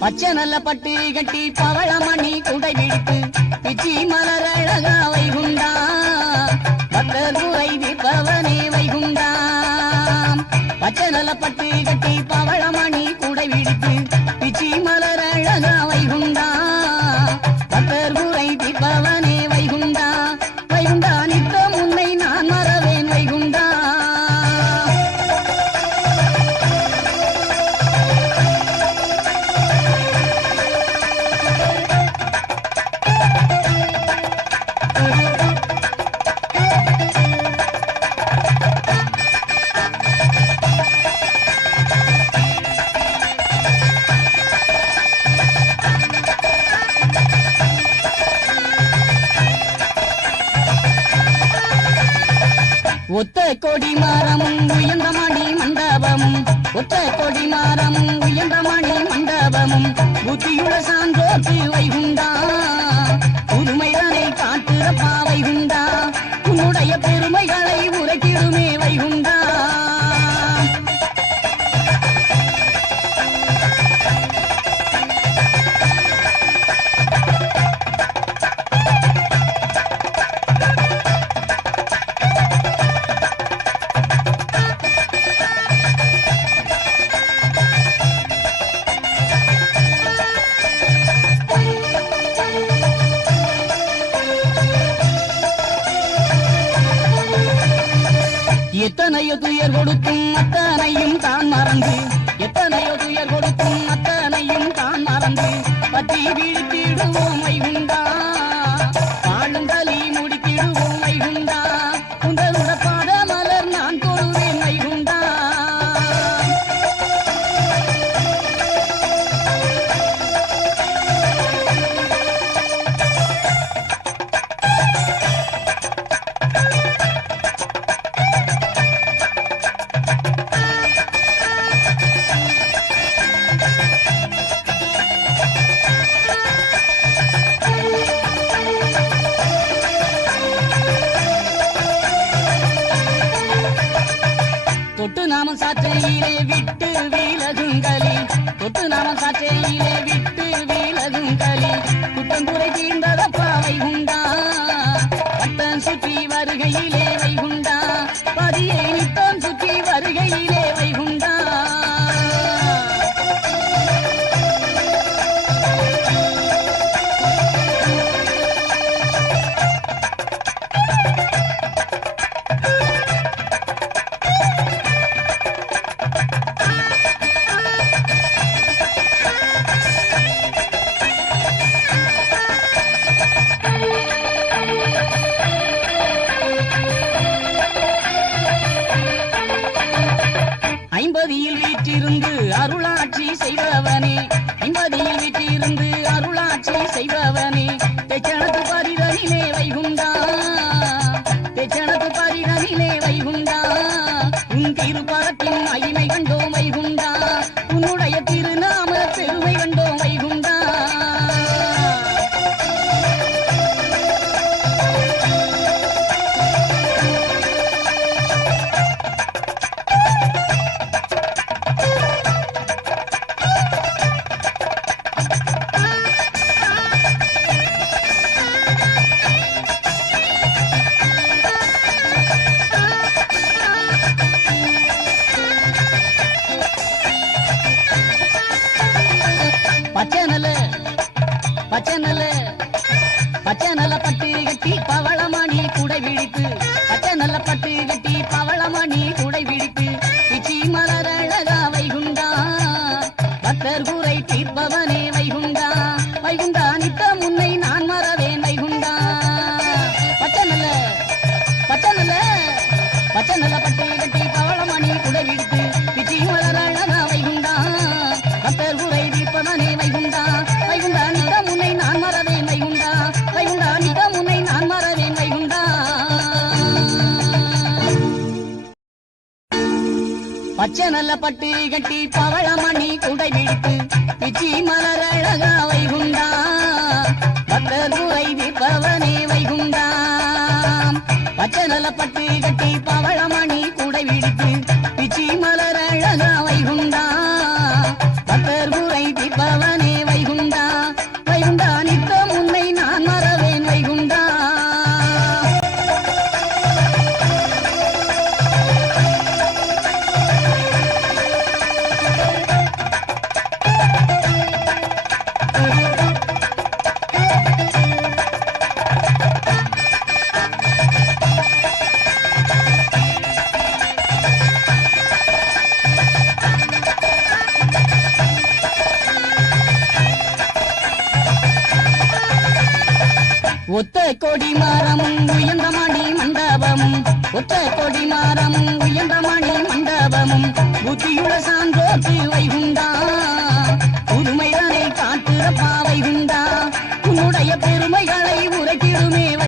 பச்சை நல்ல பட்டு கட்டி பவளமணி குடை பிடித்து பிச்சி மலர் அழகாவை உண்டா? பக்தர் ஒத்த கொடி மரமும் உயர்ந்த மணி மண்டபமும் ஒத்த கொடி மரமும் உயர்ந்த மணி மண்டபமும் புத்தியுள்ள சான்றோர்க்கு வைகுண்டா. புதுமைதனை காட்டுற வைகுண்டா. உன்னுடைய எத்தனையோ துயர் கொடுக்கும் அத்தனையும் தான் மறந்து. எத்தனையோ துயர் கொடுக்கும் அத்தனையும் தான் மறந்து. பற்றி வீழ்த்திடுவோமை உண்டான் தொட்டு நாமம் சாற்றையிலே 至谁的？பச்சை நல்ல பச்சை நல்ல பட்டு கட்டி பவளமணி குடை விழித்து பச்சை நல்ல பட்டு கட்டி பவளமணி குடை விழித்து பிச்சி மலர் அழகா வைகுண்டா பக்தர் கூரை தீர்ப்பவனே வைகுண்டா. வைகுண்டா நித்த முன்னை நான் மறவேன் வைகுண்டா. பச்சை நல்ல பச்சை நல்ல பச்சை நல்ல பட்டு பிச்சை நல்ல பட்டு கட்டி பவளமணி குடை விழித்து பிச்சி மலர் ஒத்த கொடி மரமும் உயர்ந்த மணி மண்டபமும் ஒத்த கொடி மரமும் உயர்ந்த மணி மண்டபமும் புத்தியுள்ள சாந்த